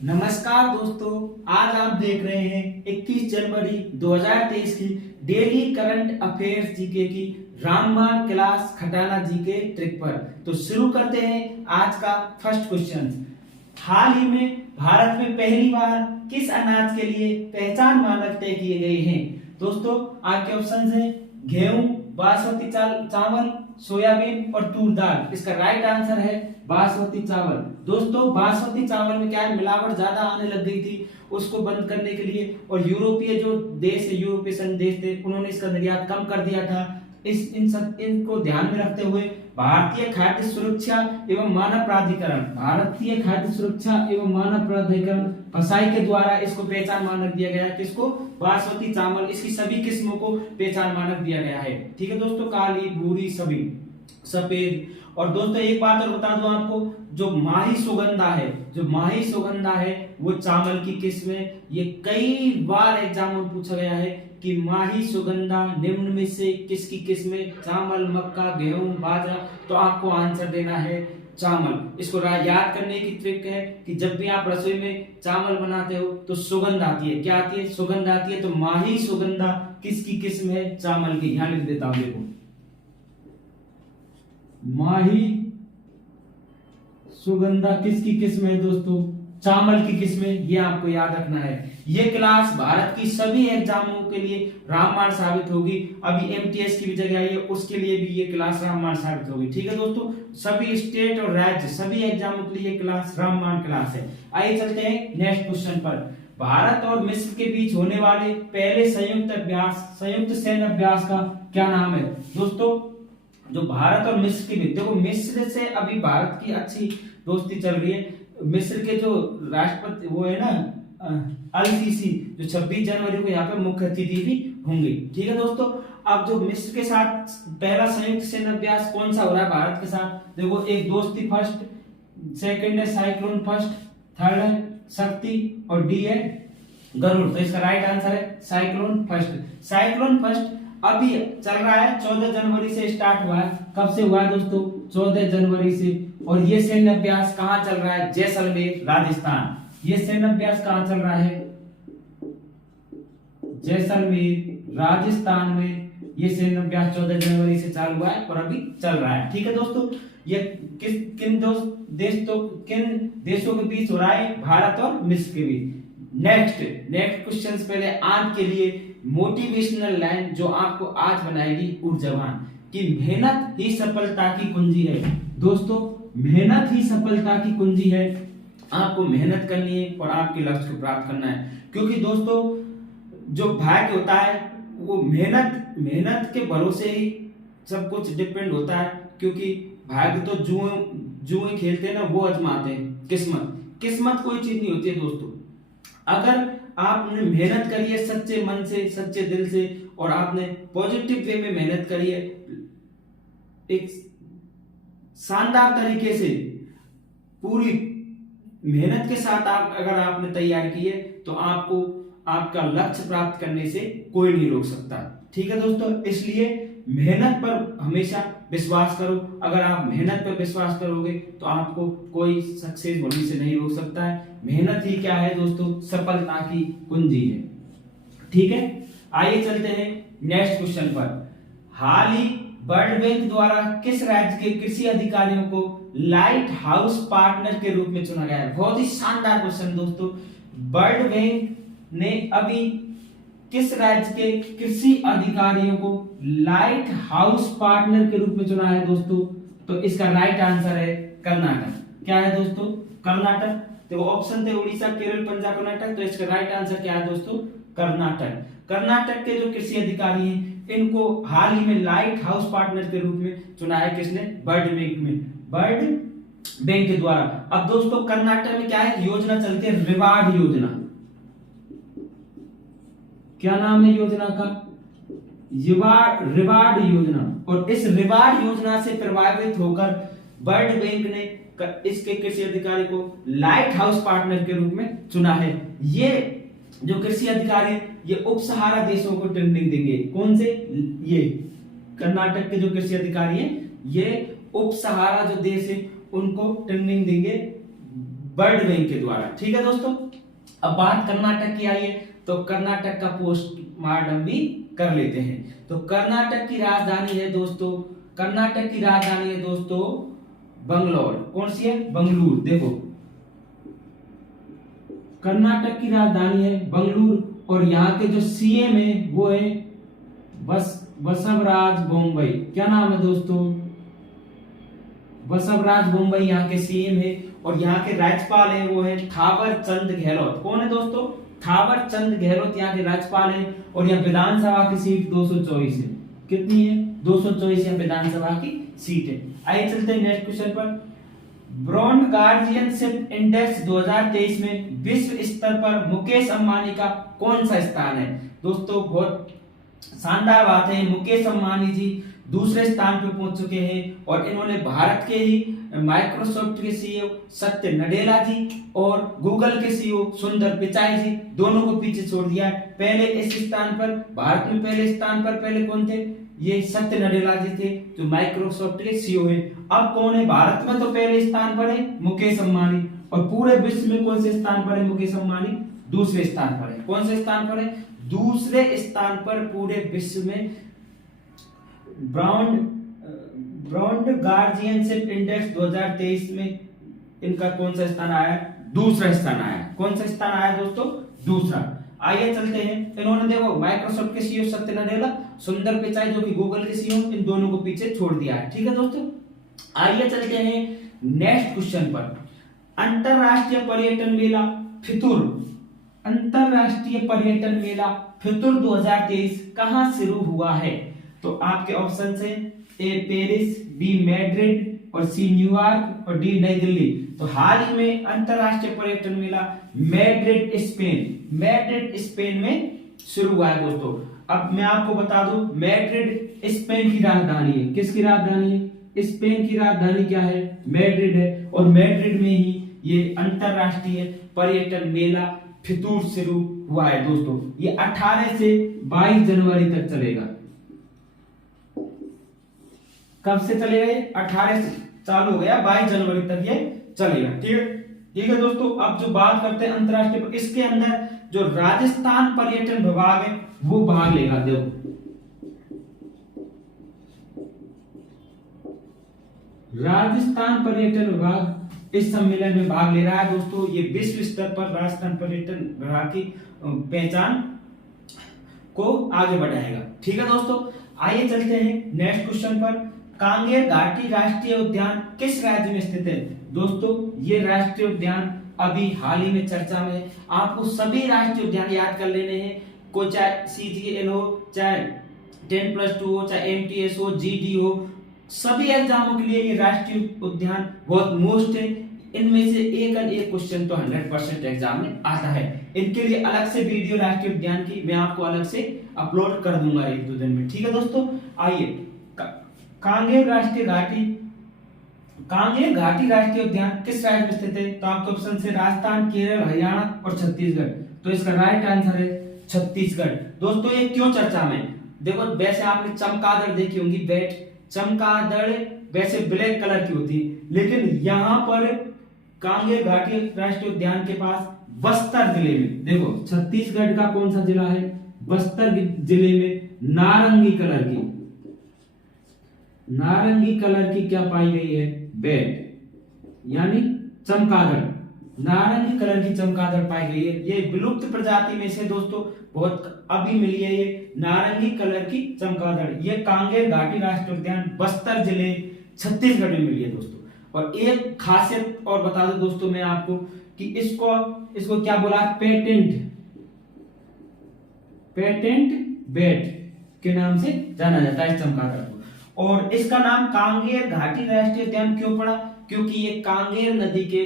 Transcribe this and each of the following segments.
नमस्कार दोस्तों, आज आप देख रहे हैं 21 जनवरी 2023 की डेली करंट अफेयर्स जीके की रामबाण क्लास खटाना जीके ट्रिक पर। तो शुरू करते हैं आज का फर्स्ट क्वेश्चन। हाल ही में भारत में पहली बार किस अनाज के लिए पहचान मानक तय किए गए हैं? दोस्तों आपके ऑप्शन है गेहूं, बासमती चावल, सोयाबीन और तूर दाल। इसका राइट आंसर है बासमती चावल। दोस्तों बासमती चावल में क्या है, मिलावट ज्यादा आने लग गई थी, उसको बंद करने के लिए और यूरोपीय जो देश है, यूरोपियन देश थे, उन्होंने इसका निर्यात कम कर दिया था। इनको ध्यान में रखते हुए भारतीय खाद्य सुरक्षा एवं मानक प्राधिकरण फसाई के द्वारा इसको पहचान मानक दिया गया है। किसको? बासमती चावल, इसकी सभी किस्मों को पहचान मानक दिया गया है। ठीक है दोस्तों, काली, भूरी, सभी सफेद। और दोस्तों एक बात और बता दूं आपको, जो माही सुगंधा है वो चावल की किस्म है। ये कई बार एग्जाम में पूछा गया है कि माही सुगंधा निम्न में से किसकी किस्म है? चावल, मक्का, गेहूं, बाजरा। तो आपको आंसर देना है चावल। इसको याद करने की ट्रिक है कि जब भी आप रसोई में चावल बनाते हो तो सुगंध आती है। क्या आती है? सुगंध आती है। तो माही सुगंधा किसकी किस्म है? चावल की। यहां लिख देता हूं, देखो माही सुगंधा किसकी किस्म है दोस्तों? चावल की किस्म है। ये आपको याद रखना है। ये क्लास भारत की सभी एग्जामों के लिए रामबाण साबित होगी। अभी एमटीएस की भी जगह आई है, उसके लिए भी ये क्लास रामबाण साबित होगी। ठीक है दोस्तों, सभी स्टेट और राज्य सभी एग्जामों के लिए ये क्लास रामबाण क्लास है। आइए चलते हैं नेक्स्ट क्वेश्चन पर। भारत और मिस्र के बीच होने वाले पहले संयुक्त सैन्य अभ्यास का क्या नाम है? दोस्तों जो भारत और मिस्र के बीच, देखो मिस्र से अभी भारत की अच्छी दोस्ती चल रही है। मिस्र के जो राष्ट्रपति वो है ना अल सीसी, जो 26 जनवरी को यहाँ पे मुख्य अतिथि भी होंगे। ठीक है दोस्तों, अब जो मिस्र के साथ पहला संयुक्त सैन्य अभ्यास कौन सा हो रहा है भारत के साथ? देखो, एक दोस्ती फर्स्ट, सेकंड है साइक्लोन फर्स्ट, थर्ड है शक्ति और डी है गरुड़। तो इसका राइट आंसर है साइक्लोन फर्स्ट। साइक्लोन फर्स्ट अभी चल रहा है, 14 जनवरी से स्टार्ट हुआ है। कब से हुआ है दोस्तों? 14 जनवरी से। और ये सैन्य अभ्यास कहां चल रहा है? जैसलमेर, राजस्थान। ये सैन्य अभ्यास कहां चल रहा है? जैसलमेर, राजस्थान में ये सैन्य अभ्यास 14 जनवरी से चालू हुआ है और अभी चल रहा है। ठीक है दोस्तों, ये किन देशों के बीच हो रहा है? भारत और मिस्र के बीच। नेक्स्ट क्वेश्चन पहले आज के लिए मोटिवेशनल लाइन जो आपको आज बनाएगी ऊर्जावान कि मेहनत ही सफलता की कुंजी है। दोस्तों मेहनत ही सफलता की कुंजी है। आपको मेहनत करनी है और आपके लक्ष्य को प्राप्त करना है। क्योंकि दोस्तों जो भाग्य होता है वो मेहनत के भरोसे ही सब कुछ डिपेंड होता है। क्योंकि भाग्य तो जुए खेलते हैं ना, वो आजमाते हैं। किस्मत कोई चीज नहीं होती है दोस्तों। अगर आपने मेहनत करी है सच्चे मन से, सच्चे दिल से, और आपने पॉजिटिव वे में मेहनत करी है, एक शानदार तरीके से पूरी मेहनत के साथ अगर आपने तैयार की है तो आपको आपका लक्ष्य प्राप्त करने से कोई नहीं रोक सकता। ठीक है दोस्तों, इसलिए मेहनत पर हमेशा विश्वास करो। अगर आप मेहनत पर विश्वास करोगे तो आपको कोई सक्सेस होने से नहीं रोक सकता है। मेहनत ही क्या है दोस्तों? सफलता की कुंजी है। ठीक है, आइए चलते हैं नेक्स्ट क्वेश्चन पर। हाल ही वर्ल्ड बैंक द्वारा किस राज्य के कृषि अधिकारियों को लाइट हाउस पार्टनर के रूप में चुना गया है? बहुत ही शानदार क्वेश्चन दोस्तों। वर्ल्ड बैंक ने अभी किस राज्य के कृषि अधिकारियों को लाइट हाउस पार्टनर के रूप में चुना है दोस्तों? तो इसका राइट आंसर है कर्नाटक। क्या है दोस्तों? कर्नाटक। देखो ऑप्शन थे उड़ीसा, केरल, पंजाब, कर्नाटक। तो इसका राइट आंसर क्या है दोस्तों? कर्नाटक। कर्नाटक के जो कृषि अधिकारी हैं इनको हाल ही में लाइट हाउस पार्टनर के रूप में चुना है। किसने? वर्ल्ड बैंक के द्वारा। अब दोस्तों कर्नाटक में क्या है, योजना चलती है रिवार्ड योजना। क्या नाम है योजना का? रिवार्ड योजना। और इस रिवार्ड योजना से प्रभावित होकर वर्ल्ड बैंक ने इसके कृषि अधिकारी को लाइट हाउस पार्टनर के रूप में चुना है। ये जो कृषि अधिकारी ये उप सहारा देशों को ट्रेनिंग देंगे। कौन से? ये कर्नाटक के जो कृषि अधिकारी हैं ये उप सहारा जो देश है उनको ट्रेनिंग देंगे वर्ल्ड बैंक के द्वारा। ठीक है दोस्तों, अब बात कर्नाटक की आई है, तो कर्नाटक का पोस्टमार्टम भी कर लेते हैं। तो कर्नाटक की राजधानी है दोस्तों, कर्नाटक की राजधानी है दोस्तों बंगलौर। कौन सी है? बंगलुरु। देखो कर्नाटक की राजधानी है बंगलुरु, और यहाँ के जो सीएम है वो है बसवराज बोम्मई। क्या नाम है दोस्तों? बसवराज बोम्मई यहाँ के सीएम है, और यहाँ के राज्यपाल है वो है थावर चंद गहलोत। कौन है दोस्तों? थावर चंद गहलोत यहाँ के राज्यपाल है, और यहाँ विधानसभा की सीट 224 है। कितनी है? 224 यहाँ विधानसभा की सीट है। आइए चलते हैं नेक्स्ट क्वेश्चन पर। ब्रॉन्ड गार्जियनशिप इंडेक्स 2023 में विश्व स्तर पर मुकेश अंबानी का कौन सा स्थान है? दोस्तों बहुत शानदार बात है, मुकेश अंबानी जी दूसरे स्थान पर पहुंच चुके हैं, और इन्होंने भारत के ही माइक्रोसॉफ्ट के सीईओ सत्य नडेला जी और गूगल के सीईओ सुंदर पिचाई जी दोनों को पीछे छोड़ दिया है। पहले इस स्थान पर, भारत में पहले स्थान पर पहले कौन थे? ये सत्य नडेला जी थे जो माइक्रोसॉफ्ट के सीईओ है। अब कौन है? भारत में तो पहले स्थान पर है मुकेश अंबानी, और पूरे विश्व में कौन से स्थान पर है मुकेश अंबानी? दूसरे स्थान पर है। कौन से स्थान पर है? दूसरे स्थान पर पूरे विश्व में। ब्रॉन्ड गार्जियनशिप इंडेक्स 2023 में इनका कौन सा स्थान आया? दूसरा स्थान आया। कौन सा स्थान आया दोस्तों? दूसरा। आइए चलते हैं, इन्होंने देखो माइक्रोसॉफ्ट के सीईओ सत्य नडेला, सुंदर पिचाई जो कि गूगल के सीईओ, इन दोनों को पीछे छोड़ दिया है। ठीक है दोस्तों, आइए चलते हैं नेक्स्ट क्वेश्चन पर। अंतरराष्ट्रीय पर्यटन मेला फितुर, अंतरराष्ट्रीय पर्यटन मेला फितुर 2023 कहां शुरू हुआ है? तो आपके ऑप्शन है ए पेरिस, बी मैड्रिड, और सी न्यूयॉर्क, और डी नई दिल्ली। तो हाल ही में अंतरराष्ट्रीय पर्यटन मेला मैड्रिड स्पेन में शुरू हुआ है दोस्तों। अब मैं आपको बता दूं, मैड्रिड स्पेन की राजधानी है। किसकी राजधानी है? स्पेन की राजधानी क्या है? मैड्रिड है, और मैड्रिड में ही ये अंतरराष्ट्रीय पर्यटन मेला फितूर शुरू हुआ है दोस्तों। ये 18 से 22 जनवरी तक चलेगा। कब से चलेगा? ये 18 से चालू हो गया, 22 जनवरी तक ये चलेगा। ठीक है दोस्तों, अब जो बात करते हैं अंतरराष्ट्रीय, इसके अंदर जो राजस्थान पर्यटन विभाग है वो भाग लेगा। देखो राजस्थान पर्यटन विभाग इस सम्मेलन में भाग ले रहा है दोस्तों। ये विश्व स्तर पर राजस्थान पर्यटन विभाग की पहचान को आगे बढ़ाएगा। ठीक है दोस्तों, आइए चलते हैं नेक्स्ट क्वेश्चन पर। कांगेर घाटी राष्ट्रीय उद्यान किस राज्य में स्थित है? दोस्तों ये राष्ट्रीय उद्यान अभी हाल ही में चर्चा में है। आपको सभी राष्ट्रीय उद्यान याद कर लेने हैं, को चाहे सीजीएल हो, चाहे 10+2 हो, चाहे एमटीएस हो, जीडी हो, सभी एग्जामों के लिए ये राष्ट्रीय उद्यान बहुत मोस्ट है। इनमें से एक क्वेश्चन तो 100% एग्जाम में आता है। इनके लिए अलग से वीडियो राष्ट्रीय उद्यान की मैं आपको अलग से अपलोड कर दूंगा 1-2 दिन में। ठीक है दोस्तों, आइए कांगेर घाटी राष्ट्रीय उद्यान किस राज्य में स्थित है? तो आपके ऑप्शन से राजस्थान, केरल, हरियाणा और छत्तीसगढ़। तो इसका राइट आंसर है छत्तीसगढ़। दोस्तों ये क्यों चर्चा में? देखो वैसे आपने चमगादड़ देखी होंगी, बैट चमगादड़ वैसे ब्लैक कलर की होती है, लेकिन यहाँ पर कांगेर घाटी राष्ट्रीय उद्यान के पास बस्तर जिले में, देखो छत्तीसगढ़ का कौन सा जिला है? बस्तर जिले में नारंगी कलर की क्या पाई गई है? बैट, यानी चमगादड़, नारंगी कलर की चमगादड़ पाई गई है। ये विलुप्त प्रजाति में से दोस्तों बहुत अभी मिली है, ये नारंगी कलर की चमगादड़। ये कांगेर घाटी राष्ट्रीय उद्यान बस्तर जिले छत्तीसगढ़ में मिली है दोस्तों। और एक खासियत और बता दूं दोस्तों मैं आपको कि इसको क्या बोला? पेटेंट बैट के नाम से जाना जाता है इस चमगादड़ को। और इसका नाम कांगेर घाटी राष्ट्रीय उद्यान क्यों पड़ा? क्योंकि ये कांगेर नदी के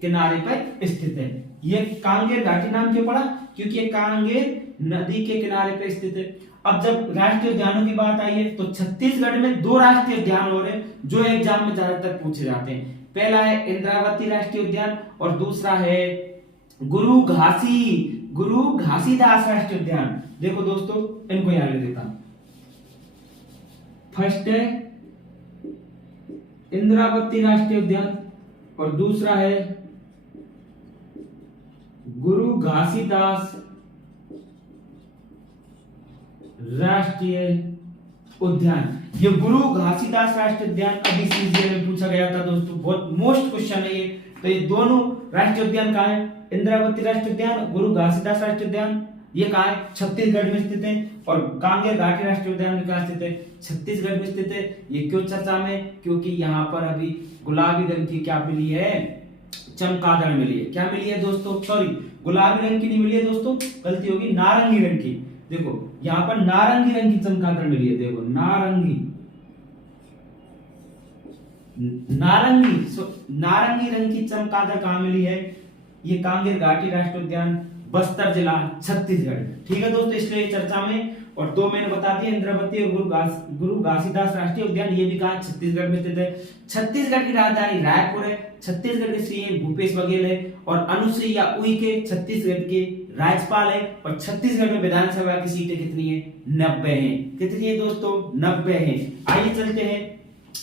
किनारे पर स्थित है। ये कांगेर घाटी नाम क्यों पड़ा? क्योंकि ये कांगेर नदी के किनारे पर स्थित है। अब जब राष्ट्रीय उद्यानों की बात आई है तो छत्तीसगढ़ में 2 राष्ट्रीय उद्यान और हैं जो एग्जाम में ज्यादातर पूछे जाते हैं। पहला है इंद्रावती राष्ट्रीय उद्यान और दूसरा है गुरु घासीदास राष्ट्रीय उद्यान। देखो दोस्तों इनको याद ले देता हूं। फर्स्ट है इंद्रावती राष्ट्रीय उद्यान, और दूसरा है गुरु घासीदास राष्ट्रीय उद्यान। ये गुरु घासीदास राष्ट्रीय उद्यान अभी सीजीएल में पूछा गया था दोस्तों, बहुत मोस्ट क्वेश्चन है ये। तो ये दोनों राष्ट्रीय उद्यान कहाँ है? इंद्रावती राष्ट्रीय उद्यान, गुरु घासीदास राष्ट्रीय उद्यान, ये कहाँ है? छत्तीसगढ़ में स्थित है। और कांगेर घाटी राष्ट्रीय उद्यान में कहाँ स्थित है? छत्तीसगढ़ में स्थित है। ये क्यों चर्चा में? क्योंकि यहाँ पर अभी गुलाबी रंग की क्या मिली है? चमगादड़ मिली है। क्या मिली है दोस्तों? सॉरी, गुलाबी रंग की नहीं मिली है दोस्तों, गलती होगी, नारंगी रंग की। देखो यहाँ पर नारंगी रंग की चमगादड़ मिली है। देखो नारंगी रंग की चमगादड़ कहाँ मिली है? ये कांगेर घाटी राष्ट्रीय उद्यान, बस्तर जिला, छत्तीसगढ़। ठीक है दोस्तों, इसलिए चर्चा में। और दो मैंने बता दिया, इंद्रावती और गुरु घासीदास राष्ट्रीय उद्यान, ये भी कहा छत्तीसगढ़ में स्थित है। छत्तीसगढ़ की राजधानी रायपुर है। छत्तीसगढ़ के सीएम भूपेश बघेल है और अनुसुईया उइके छत्तीसगढ़ के राज्यपाल है। और छत्तीसगढ़ में विधानसभा की सीटें कितनी है? 90 है। कितनी है दोस्तों? 90 है। आइए चलते हैं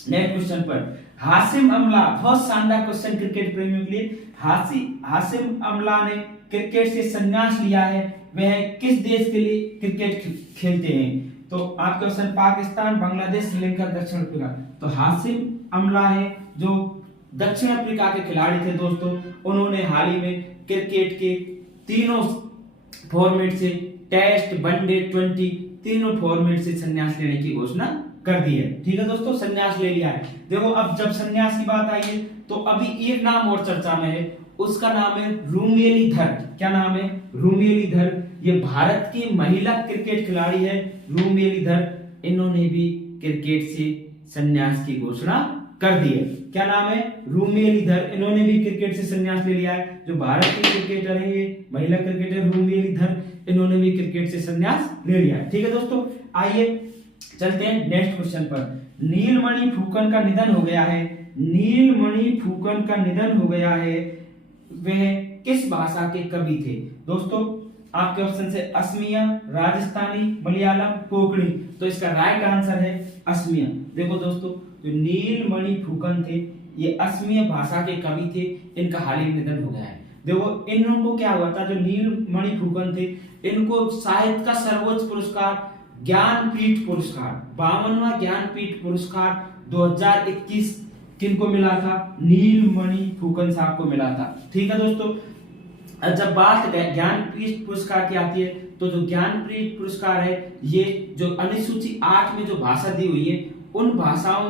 नेक्स्ट क्वेश्चन पर। हाशिम अमला, बहुत शानदार क्वेश्चन क्रिकेट प्रेमियों के लिए। हाशिम अमला ने क्रिकेट से संन्यास लिया है, वह किस देश के लिए क्रिकेट खेलते हैं? तो आपके ऑप्शन पाकिस्तान, बांग्लादेश, श्रीलंका, दक्षिण अफ्रीका। तो हाशिम अमला है जो दक्षिण अफ्रीका के खिलाड़ी थे दोस्तों। उन्होंने हाल ही में क्रिकेट के तीनों फॉर्मेट से, टेस्ट, वनडे, 20, तीनों फॉर्मेट से संन्यास लेने की घोषणा कर दी है। ठीक है दोस्तों, संन्यास ले लिया है। देखो अब जब संन्यास की बात आई है तो अभी एक नाम और चर्चा में है, उसका नाम है रूमेलीधर। क्या नाम है? रूमेलीधर। ये भारत की महिला क्रिकेट खिलाड़ी है रूमेलीधर। इन्होंने भी क्रिकेट से संन्यास की घोषणा कर दी है। क्या नाम है? रूमेलीधर। इन्होंने भी क्रिकेट से संन्यास ले लिया है। जो भारत की क्रिकेटर है, ये महिला क्रिकेटर रूमेलीधर, इन्होंने भी क्रिकेट से संन्यास ले लिया है। ठीक है दोस्तों, आइए चलते हैं नेक्स्ट क्वेश्चन पर। नीलमणि फुकन का निधन हो गया है। नीलमणि फुकन का निधन हो गया है, वह किस भाषा के कवि थे? दोस्तों आपके ऑप्शन से असमिया, राजस्थानी, मलयालम, कोंकणी। तो इसका राइट आंसर है असमिया। देखो दोस्तों, जो नीलमणि फुकन थे, ये असमिया भाषा के कवि थे। इनका हाल ही निधन हो गया है। देखो इनको क्या हुआ था, जो नीलमणि फुकन थे, इनको साहित्य का सर्वोच्च पुरस्कार ज्ञानपीठ पुरस्कार, 52वां ज्ञानपीठ पुरस्कार 2021 किनको मिला था? नीलमणि फुकन साहब को मिला था। ठीक है दोस्तों, जब बात ज्ञानपीठ पुरस्कार की आती है तो जो ज्ञानपीठ पुरस्कार है, ये जो अनुसूची 8 में जो भाषा दी हुई है, उन भाषाओं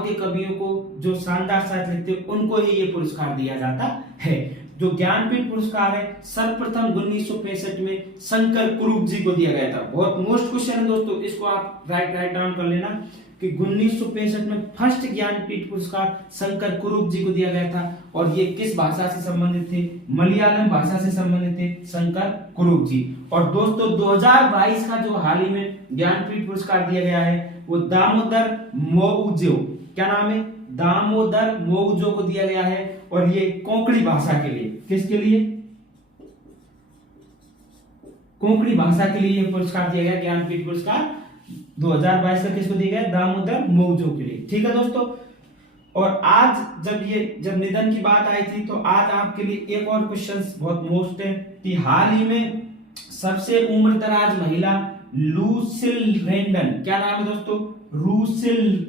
के कवियों को जो शानदार साहित्य लिखते हैं, उनको ही ये पुरस्कार दिया जाता है। जो ज्ञानपीठ पुरस्कार है सर्वप्रथम 1965 में शंकर कुरूप जी को दिया गया था। बहुत मोस्ट क्वेश्चन है दोस्तों, इसको आप राइट डाउन कर लेना कि 1965 में फर्स्ट ज्ञानपीठ पुरस्कार शंकर कुरूप जी को दिया गया था। और ये किस भाषा से संबंधित थे? मलयालम भाषा से संबंधित थे शंकर कुरूप जी। और दोस्तों 2022 का जो हाल ही में ज्ञानपीठ पुरस्कार दिया गया है, वो दामोदर मोउजो, क्या नाम है? दामोदर मोउजो को दिया गया है। और ये कोंकणी भाषा के लिए, किसके लिए? कोंकणी भाषा के लिए ये पुरस्कार दिया गया। ज्ञानपीठ पुरस्कार 2022 का किसको दिया गया? दामोदर मोउजो के लिए। ठीक है दोस्तों, और आज जब निधन की बात आई थी, तो आज आपके लिए एक और क्वेश्चन बहुत मोस्ट है कि हाल ही में सबसे उम्रदराज महिला लूसिल रेंडन, क्या नाम है दोस्तों? लूसिल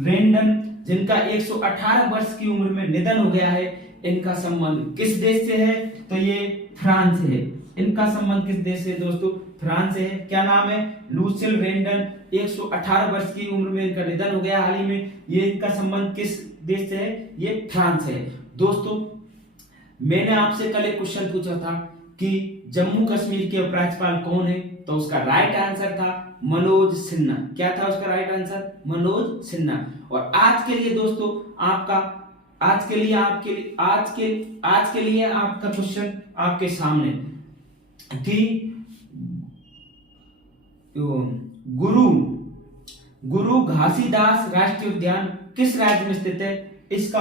रेंडन, जिनका 118 वर्ष की उम्र में निधन हो गया है, इनका संबंध किस देश से है? तो ये फ्रांस से है। इनका संबंध किस देश से है दोस्तों? फ्रांस से है। क्या नाम है? लूसिल रेंडन। 118 वर्ष की उम्र में इनका निधन हो गया हाल ही में। ये इनका संबंध किस देश से है? ये फ्रांस से है। दोस्तों मैंने आपसे कल एक क्वेश्चन पूछा था कि जम्मू कश्मीर के उपराज्यपाल कौन है? तो उसका राइट आंसर था मनोज सिन्हा। क्या था उसका राइट आंसर? मनोज सिन्हा। और आज के लिए दोस्तों आज के लिए आपका क्वेश्चन आपके सामने कि गुरु घासीदास राष्ट्रीय उद्यान किस राज्य में स्थित है? इसका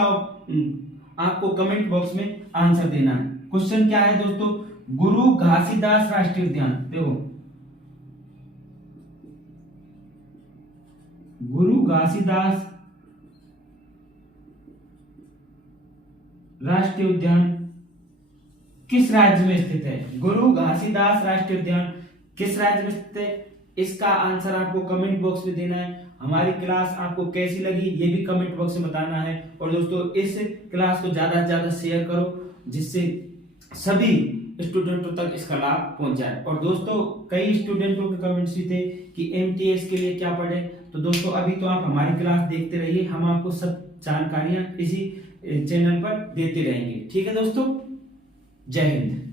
आपको कमेंट बॉक्स में आंसर देना है। क्वेश्चन क्या है दोस्तों? गुरु घासीदास राष्ट्रीय उद्यान, देखो गुरु घासीदास राष्ट्रीय उद्यान किस राज्य में स्थित है? गुरु घासीदास राष्ट्रीय उद्यान किस राज्य में स्थित है? इसका आंसर आपको कमेंट बॉक्स में देना है। हमारी क्लास आपको कैसी लगी ये भी कमेंट बॉक्स में बताना है। और दोस्तों इस क्लास को ज्यादा से ज्यादा शेयर करो, जिससे सभी स्टूडेंटों तक इसका लाभ पहुंच जाए। और दोस्तों कई स्टूडेंटों के कमेंट्स भी थे कि एमटीएस के लिए क्या पढ़े। तो दोस्तों अभी तो आप हमारी क्लास देखते रहिए, हम आपको सब जानकारियां इसी चैनल पर देते रहेंगे। ठीक है दोस्तों, जय हिंद।